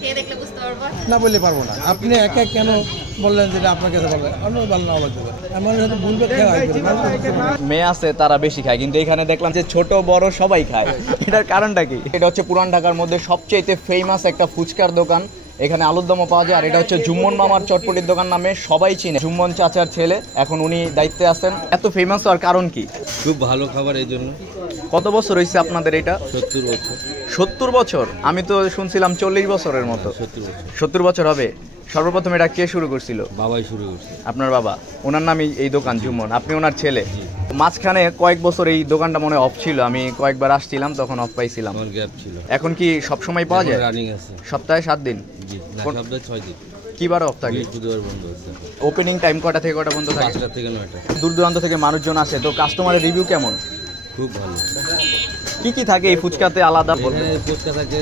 খেয়ে দেখলে বুঝতে পারবো না বললে পারবো না। আপনি একা কেন বললেন যেটা আপনার কাছে বললেন অন্য ভালো না বলতে পারে আমার সাথে ভুলবে মেয়ে আছে তারা বেশি খায়, কিন্তু এখানে দেখলাম যে ছোট বড় সবাই খায়। এটার কারণটা কি? এটা হচ্ছে পুরান ঢাকার মধ্যে সবচেয়ে ফেমাস একটা ফুচকার দোকান। এখানে আলুর দমও পাওয়া যায়। আর এটা হচ্ছে জুম্মন মামার চটপটির দোকান নামে সবাই চিনে। জুম্মন চাচার ছেলে, এখন উনি দায়িত্বে আছেন। এত ফেমাস হওয়ার কারণ কি? খুব ভালো খাবার, এই জন্য। কত বছর হয়েছে আপনাদের এটা? 70 বছর। 70 বছর? আমি তো শুনছিলাম 40 বছরের মতো। 70 বছর হবে। সর্বপ্রথম এটা কে শুরু করছিল? বাবাই শুরু করছে। আপনার বাবা? ওনার নামই এই দোকান জুম্মন, আপনি ওনার ছেলে। মাঝখানে কয়েক বছর এই দোকানটা মনে অফ ছিল, আমি কয়েকবার আসছিলাম তখন অফ পাইছিলাম। গ্যাপ ছিল। এখন কি সব সময় পাওয়া যায়? রানিং আছে। সপ্তাহে 7 দিন? জি না, সপ্তাহে 6 দিন। কি বার অফ থাকে? বুধবার বন্ধ আছে। ওপেনিং টাইম কটা থেকে কটা বন্ধ থাকে? 5টা থেকে 9টা। দূর দূরান্ত থেকে মানুষজন আসে, তো কাস্টমারের রিভিউ কেমন? খুব ভালো। কি কি থাকে এই ফুচকাতে আলাদা? ফুচকা থাকে,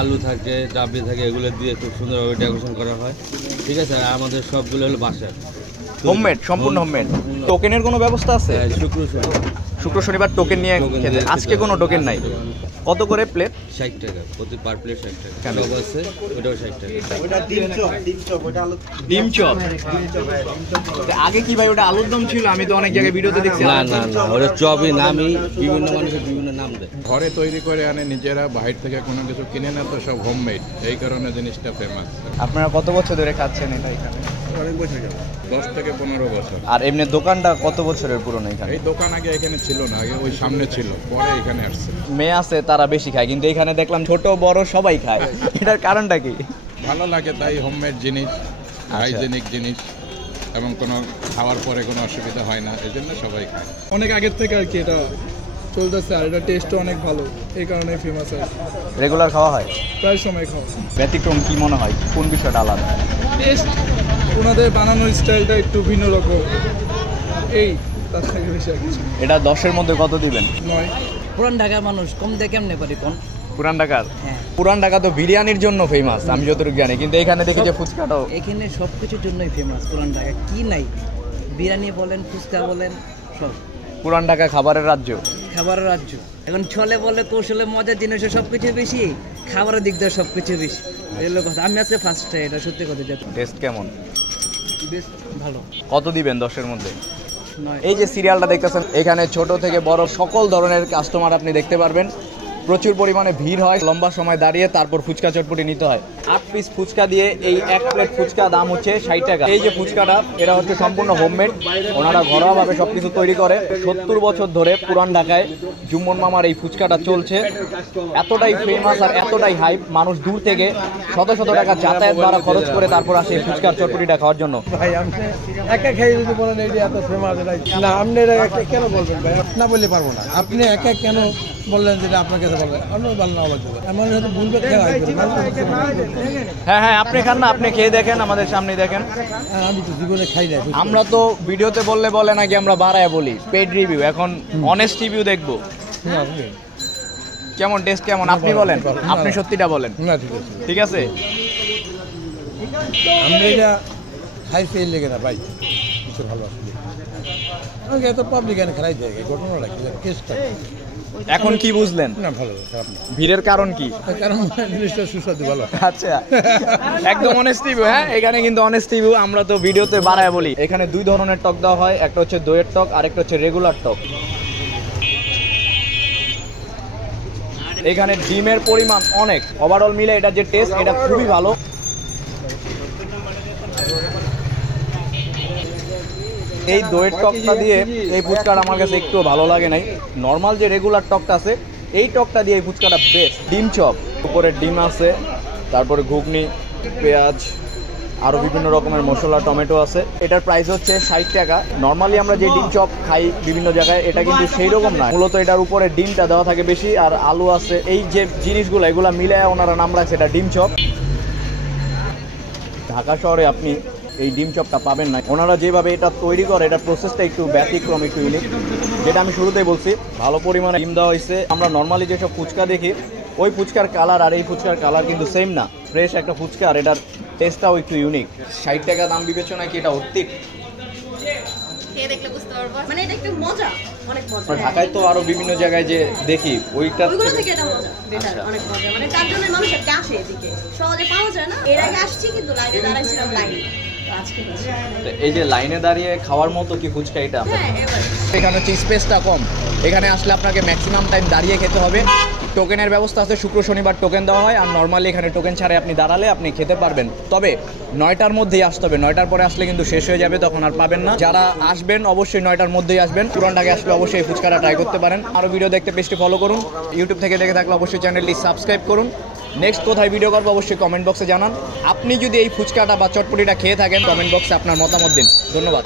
আলু থাকে, ডাবলি থাকে, এগুলো দিয়ে খুব সুন্দরভাবে ডেকোরেশন করা হয়। ঠিক আছে, আর আমাদের সবগুলো হলো বাসার হোমমেড, সম্পূর্ণ হোমমেড। টোকেনের কোনো ব্যবস্থা আছে? শুক্র শনিবার টোকেন নিয়ে খেতে। আজকে কোনো টোকেন নাই। কত করে প্লেট? 60 টাকা প্রতি পার প্লেট। 60 টাকা কেন আছে? ওটাও 60 টাকা। ওটা ডিম চপ ওটা আলু ডিম চপ। আগে কি ভাই ওটা আলুর দম ছিল? আমি তো অনেক জায়গায় ভিডিওতে দেখছি। না না না, ওটা চপই নামই, বিভিন্ন মানুষের বিভিন্ন নাম দেয়। ঘরে তৈরি করে আনে নিজেরা, বাইরে থেকে কোনো কিছু কিনে না, তো সব হোমমেড, এই কারণে জিনিসটা ফেমাস। আপনারা কত বছর ধরে খাচ্ছেন এটা এখানে? অনেক বছর যাবে, 10 থেকে 15 বছর। আর এমনি দোকানটা কত বছরের পুরনো এখানে? এই দোকান আগে এখানে ছিল না, আগে ওই সামনে ছিল, পরে এখানে আসছে। মেয়ে আছে তারা বেশি খায়, কিন্তু এখানে দেখলাম ছোট বড় সবাই খায়। এটার কারণটা কি? ভালো লাগে তাই, হোমমেড জিনিস, হাইজেনিক জিনিস, এবং কোনো খাওয়ার পরে কোনো অসুবিধা হয় না, এই জন্য সবাই খায়। অনেক আগের থেকে আর কি এটা চলতেছে, আর এটা টেস্টও অনেক ভালো, এই কারণে ফেমাস হয়। রেগুলার খাওয়া হয়? প্রায় সময় খাওয়া। ব্যতিক্রম কি মনে হয়, কোন বিষয়টা আলাদা? টেস্ট, ওনাদের বানানোর স্টাইলটা একটু ভিন্ন রকম, এই তার থেকে বেশি আর কিছু। এটা 10-এর মধ্যে কত দিবেন? 9। পুরান ঢাকার মানুষ কম দিয়ে কেমনে পারি কোন? পুরান ঢাকার? হ্যাঁ। পুরান ঢাকা তো বিরিয়ানির জন্য ফেমাস আমি যতটুকু জানি, কিন্তু এখানে দেখি যে ফুচকাটাও। এখানে সব কিছুর জন্যই ফেমাস পুরান ঢাকা। কি নাই? বিরিয়ানি বলেন, ফুচকা বলেন, সব। পুরান ঢাকা খাবারের রাজ্য। খাবারের রাজ্য। এখন ছলে বলে কৌশলে মজার জিনিসে সব কিছু বেশি, খাবারের দিক দিয়ে সব কিছু বেশি। এগুলো কথা। আমি আজকে ফার্স্টে, এটা সত্যি কথা। টেস্ট কেমন? বেশ ভালো। কত দিবেন 10-এর মধ্যে? 9। এই যে সিরিয়ালটা দেখতেছেন, এখানে ছোট থেকে বড় সকল ধরনের কাস্টমার আপনি দেখতে পারবেন। প্রচুর পরিমাণে ভিড় হয়, লম্বা সময় দাঁড়িয়ে তারপর ফুচকা চটপটি নিতে হয়। 8 পিস ফুচকা দিয়ে এই 1 প্লেট ফুচকা দাম হচ্ছে 60 টাকা। এই যে ফুচকাটা, এটা হচ্ছে সম্পূর্ণ হোমমেড, ওনারা ঘরোয়াভাবে সবকিছু তৈরি করে। 70 বছর ধরে পুরান ঢাকায় জুম্মন মামার এই ফুচকাটা চলছে। এতটাই ফেমাস আর এতটাই হাইপ, মানুষ দূর থেকে শত শত টাকা যাতায়াত ভাড়া খরচ করে তারপর আসে এই ফুচকার চটপটিটা খাওয়ার জন্য। ভাই আপনি একা খেয়ে যদি বলেন এই যে এত ফেমাস, না আপনি এটা কেন বলবেন ভাই? না বললে পারবো না। আপনি একা কেন বললেন যেটা আপনার কাছে বললেন অন্য ভালো না বলতে পারে আমার সাথে ভুলবে খেয়ে। হ্যাঁ হ্যাঁ, আপনি খান না, আপনি খেয়ে দেখেন, আমাদের সামনে দেখেন। আমি তো জীবনে খাই না। আমরা তো ভিডিওতে বলে নাকি আমরা বাড়ায় বলি পেড রিভিউ, এখন অনেস্ট রিভিউ দেখবো। কেমন টেস্ট কেমন আপনি বলেন, আপনি সত্যিটা বলেন। না ঠিক আছে, ঠিক আছে। আমরা এটা খাইছি এর লেগে না ভাই, কিছু ভালো আসলে আমাকে এত পাবলিক এনে খেলাই যায় ঘটনাটা কি কেসটা। এখন কি বুঝলেন? না ভালো, খারাপ না। ভিড়ের কারণ কি? কারণ জিনিসটা সুস্বাদু ভালো। আচ্ছা, একদম অনেস্ট রিভিউ। হ্যাঁ, এখানে কিন্তু অনেস্ট রিভিউ, আমরা তো ভিডিওতে বাড়ায় বলি। এখানে 2 ধরনের টক দেওয়া হয়, একটা হচ্ছে দইয়ের টক আর একটা হচ্ছে রেগুলার টক। এখানে ডিমের পরিমাণ অনেক, ওভারঅল মিলে এটা যে টেস্ট, এটা খুবই ভালো। এই দইয়ের টকটা দিয়ে এই ফুচকাটা আমার কাছে একটু ভালো লাগে নাই। নর্মাল যে রেগুলার টকটা আছে, এই টকটা দিয়ে এই ফুচকাটা বেস্ট। ডিম চপ, উপরে ডিম আছে, তারপরে ঘুগনি, পেঁয়াজ, আরও বিভিন্ন রকমের মশলা, টমেটো আছে। এটার প্রাইস হচ্ছে 60 টাকা। নর্মালি আমরা যে ডিম চপ খাই বিভিন্ন জায়গায়, এটা কিন্তু সেই রকম না। মূলত এটার উপরে ডিমটা দেওয়া থাকে বেশি, আর আলু আছে। এই যে জিনিসগুলো এগুলো মিলে ওনারা নাম রাখছে এটা ডিম চপ। ঢাকা শহরে আপনি এই ডিম চপটা পাবেন না। ওনারা যেভাবে এটা তৈরি করে, এটার প্রসেসটা একটু ব্যতিক্রম, একটু ইউনিক। যেটা আমি শুরুতেই বলছি, ভালো পরিমাণে ডিম দেওয়া হয়েছে। আমরা নর্মালি যেসব ফুচকা দেখি, ওই ফুচকার কালার আর এই ফুচকার কালার কিন্তু সেম না। ফ্রেশ একটা ফুচকা, আর এটার টেস্টটাও একটু ইউনিক। 60 টাকা দাম বিবেচনায় কি এটা অত্যিক? খেয়ে দেখলে বুঝতে পারবো, মানে এটা একটু মজা, অনেক মজা। ঢাকায় তো আরো বিভিন্ন জায়গায় যে দেখি, ওইটা থেকে এটা মজা, বেটার, অনেক মজা। মানে তার জন্য মানুষ একটা আসে আসে এদিকে, সহজে পাওয়া যায় না। এর আগে আসছি কিন্তু লাইনে দাঁড়াইছিলাম, লাইনে আজকে হচ্ছে। তো এই যে লাইনে দাঁড়িয়ে খাওয়ার মতো কি ফুচকা এটা? হ্যাঁ এবার এখানে হচ্ছে স্পেসটা কম, এখানে আসলে আপনাকে ম্যাক্সিমাম টাইম দাঁড়িয়ে খেতে হবে। টোকেনের ব্যবস্থা আছে, শুক্র শনিবার টোকেন দেওয়া হয়, আর নর্মালি এখানে টোকেন ছাড়াই আপনি দাঁড়ালে আপনি খেতে পারবেন। তবে 9টার মধ্যেই আসতে হবে, 9টার পরে আসলে কিন্তু শেষ হয়ে যাবে, তখন আর পাবেন না। যারা আসবেন অবশ্যই 9টার মধ্যেই আসবেন। পুরান ঢাকায় আসলে অবশ্যই এই ফুচকাটা ট্রাই করতে পারেন। আরও ভিডিও দেখতে পেজটি ফলো করুন, ইউটিউব থেকে দেখে থাকলে অবশ্যই চ্যানেলটি সাবস্ক্রাইব করুন। নেক্সট কোথায় ভিডিও করবো অবশ্যই কমেন্ট বক্সে জানান। আপনি যদি এই ফুচকাটা বা চটপটিটা খেয়ে থাকেন কমেন্ট বক্সে আপনার মতামত দিন। ধন্যবাদ।